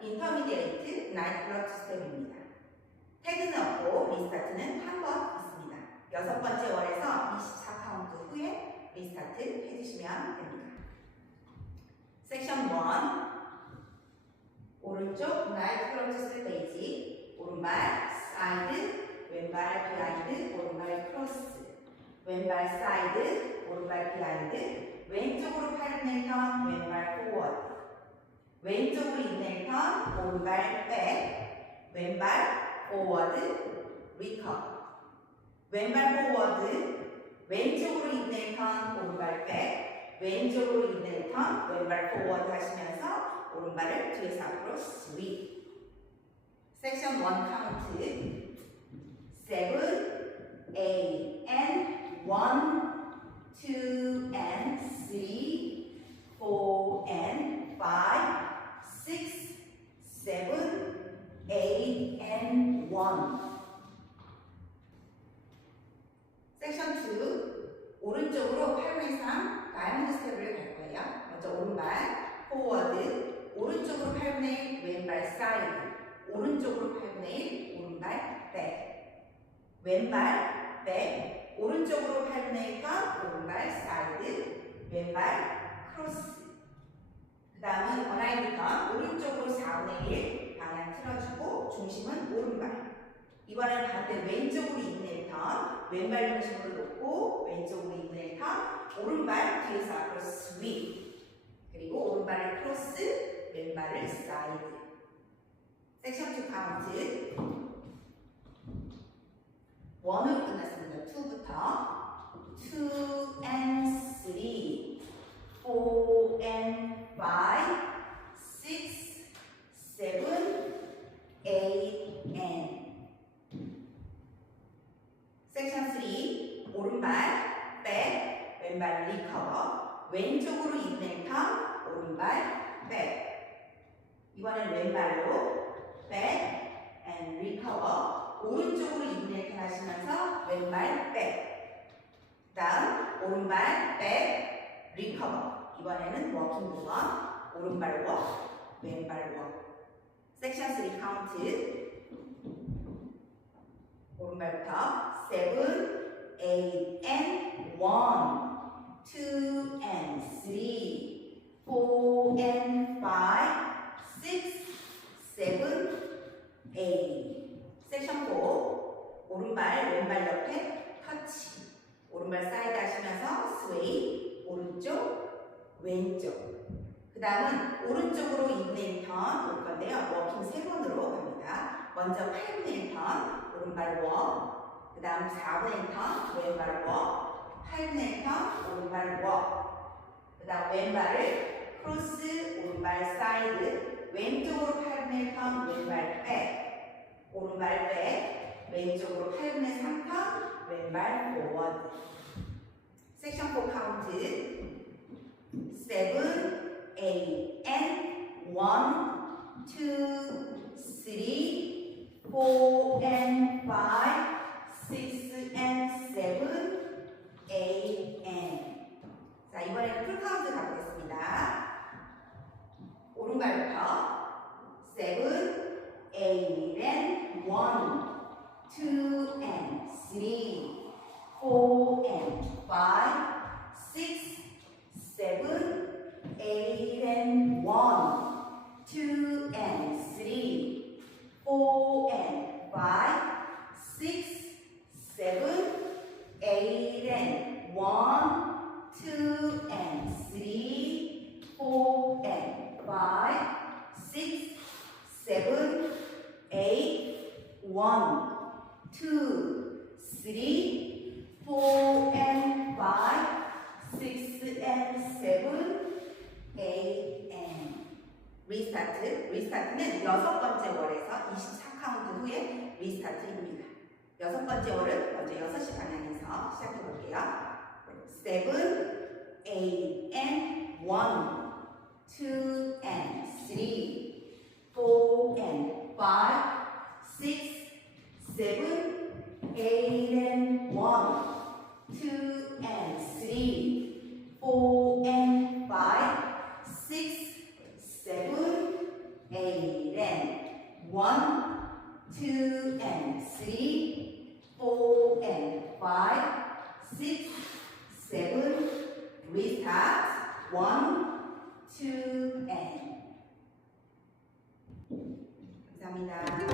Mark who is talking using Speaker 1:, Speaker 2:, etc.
Speaker 1: 인터미디에이트 나이트클럽 스텝입니다. 태그는 없고 리스타트는 한 번 있습니다. 여섯 번째 월에서 24카운트 후에 리스타트 해주시면 됩니다. 섹션 1 오른쪽 나이트클럽 스텝 페이지 오른발 사이드 왼발 비하인드 오른발 크로스 왼발 사이드 오른발 비하인드 왼쪽으로 팔을 내턴 왼발 포워드 턴 오른발 백 왼발 포워드 리커 왼발 포워드 왼쪽으로 인낼 턴 오른발 백 왼쪽으로 인낼 턴 왼발 포워드 하시면서 오른발을 뒤에서 앞으로 스윗 섹션 1 카운트 7 8 and 1 2 and 3 4 and 5 6 7 8 and 1 섹션 2 오른쪽으로 8분 이상 다이아몬드 스텝을 갈 거예요. 먼저 오른발 포워드 오른쪽으로 8분의 1 왼발 사이드 오른쪽으로 8분의 1 오른발 백 왼발 백 오른쪽으로 8분의 1건 오른발 사이드 왼발 크로스. 그 다음은 어라이드 턴 오른쪽으로 4분의 1 방향 틀어주고 중심은 오른발. 이번에는 반대 왼쪽으로 있는 턴 왼발 중심으로 놓고 왼쪽으로 있는 턴 오른발 뒤에서 앞으로 스윗 그리고 오른발을 크로스 왼발을 사이드. 섹션 2 카운트 원으로 끝났습니다. 2부터 2 and 3 4 and 5 6 7 8 and 섹션 3 오른발 백 왼발 리커버 왼쪽으로 있는 턴 오른발 백 이번엔 왼발로 백 and 리커버 오른쪽으로 있는 턴 하시면서 왼발 백 다음 오른발 백 리커버 이번에는 워킹 무번 오른발 워 왼발 워 섹션 3 카운트 오른발부터 7, 8 and 1, 2 and 3, 4 and 5, 6, 7, 8. 섹션 4. 오른발, 왼발 옆에 터치. 오른발 사이드 하시면서 스웨이, 오른쪽, 왼쪽. 그 다음은 오른쪽으로 인레인 턴올 건데요. 워킹 세 번으로 갑니다. 먼저 8분의 1턴, 오른발 워. 그 다음 4분의 1턴, 왼발 워. 8분의 1턴, 오른발 워. 그 다음 왼발을 크로스, 오른발 사이드. 왼쪽으로 8분의 1턴, 왼발 백. 오른발 백. 왼쪽으로 8분의 3턴, 왼발 포워드. 섹션 4 카운트. 7, 8 and 1, 2, 3, 4 and 5, 6 and 7, 8 and. 자, 이번에는 풀 카운트 가보겠습니다. 오른발부터 7, 8 and 1, 2 and 3, 4 and 5, 6, 7, 8 and 1, 2 and 3, 4 and 5, 6, 7, 8 and 1, 2 and 3, 4 and 5, 6, 7, 8, 1, 2, 3, 4 and 5, 6 and 7, A N 리스타트 리스타트는 여섯 번째 월에서 24카운트 후에 리스타트입니다. 여섯 번째 월은 먼저 6시 방향에서 시작해 볼게요. 7, 8 and 1, 2 and 3, 4 and 5, Eight and one, two and three, four and five, six, seven, eight and one, two and three, four and five, six, seven, breathe out, one, two and. 감사합니다.